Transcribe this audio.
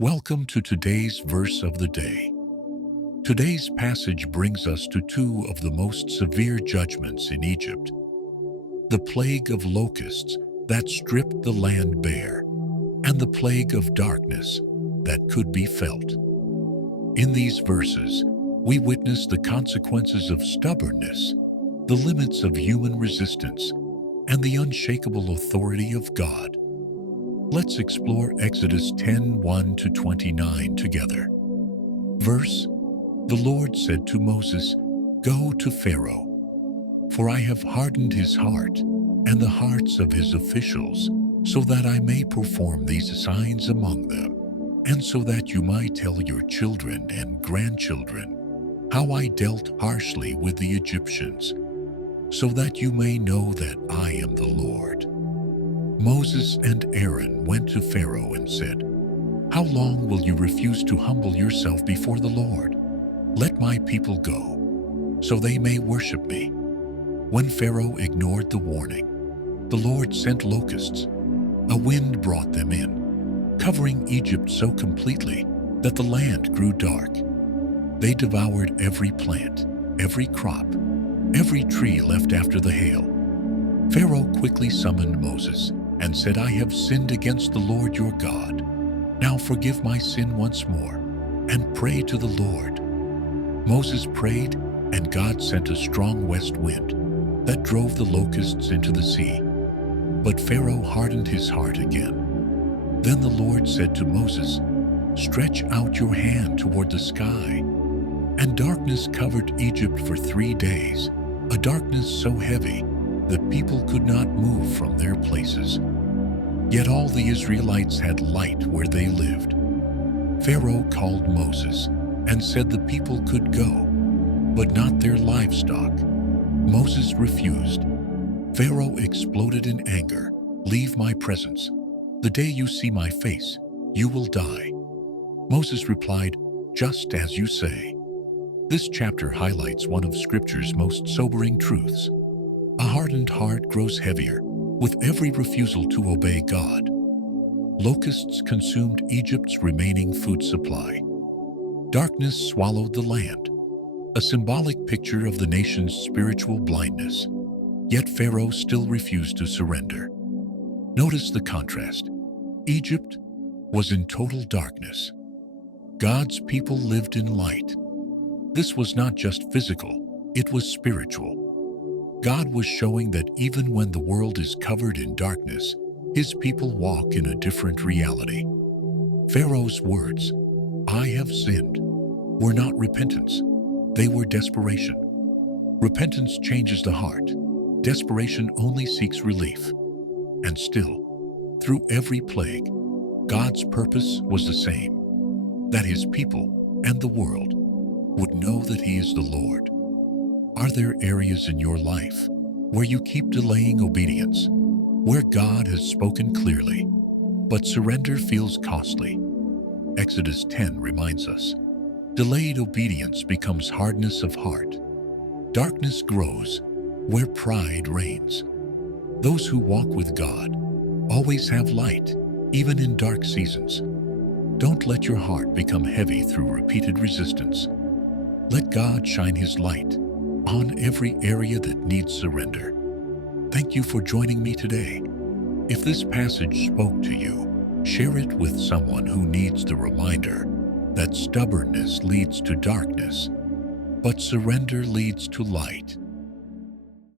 Welcome to today's verse of the day. Today's passage brings us to two of the most severe judgments in Egypt: the plague of locusts that stripped the land bare, and the plague of darkness that could be felt. In these verses, we witness the consequences of stubbornness, the limits of human resistance, and the unshakable authority of God. Let's explore Exodus 10:1-29 together. Verse: The Lord said to Moses, "Go to Pharaoh, for I have hardened his heart and the hearts of his officials, so that I may perform these signs among them, and so that you might tell your children and grandchildren how I dealt harshly with the Egyptians, so that you may know that I am the Lord." Moses and Aaron went to Pharaoh and said, "How long will you refuse to humble yourself before the Lord? Let my people go, so they may worship me." When Pharaoh ignored the warning, the Lord sent locusts. A wind brought them in, covering Egypt so completely that the land grew dark. They devoured every plant, every crop, every tree left after the hail. Pharaoh quickly summoned Moses and said, "I have sinned against the Lord your God. Now forgive my sin once more, and pray to the Lord." Moses prayed, and God sent a strong west wind that drove the locusts into the sea. But Pharaoh hardened his heart again. Then the Lord said to Moses, "Stretch out your hand toward the sky." And darkness covered Egypt for 3 days, a darkness so heavy that people could not move from their places. Yet all the Israelites had light where they lived. Pharaoh called Moses and said the people could go, but not their livestock. Moses refused. Pharaoh exploded in anger. "Leave my presence. The day you see my face, you will die." Moses replied, "Just as you say." This chapter highlights one of Scripture's most sobering truths. A hardened heart grows heavier with every refusal to obey God. Locusts consumed Egypt's remaining food supply. Darkness swallowed the land, a symbolic picture of the nation's spiritual blindness. Yet Pharaoh still refused to surrender. Notice the contrast. Egypt was in total darkness. God's people lived in light. This was not just physical, it was spiritual. God was showing that even when the world is covered in darkness, His people walk in a different reality. Pharaoh's words, "I have sinned," were not repentance. They were desperation. Repentance changes the heart. Desperation only seeks relief. And still, through every plague, God's purpose was the same: that His people and the world would know that He is the Lord. Are there areas in your life where you keep delaying obedience, where God has spoken clearly, but surrender feels costly? Exodus 10 reminds us, delayed obedience becomes hardness of heart. Darkness grows where pride reigns. Those who walk with God always have light, even in dark seasons. Don't let your heart become heavy through repeated resistance. Let God shine His light on every area that needs surrender. Thank you for joining me today. If this passage spoke to you, share it with someone who needs the reminder that stubbornness leads to darkness, but surrender leads to light.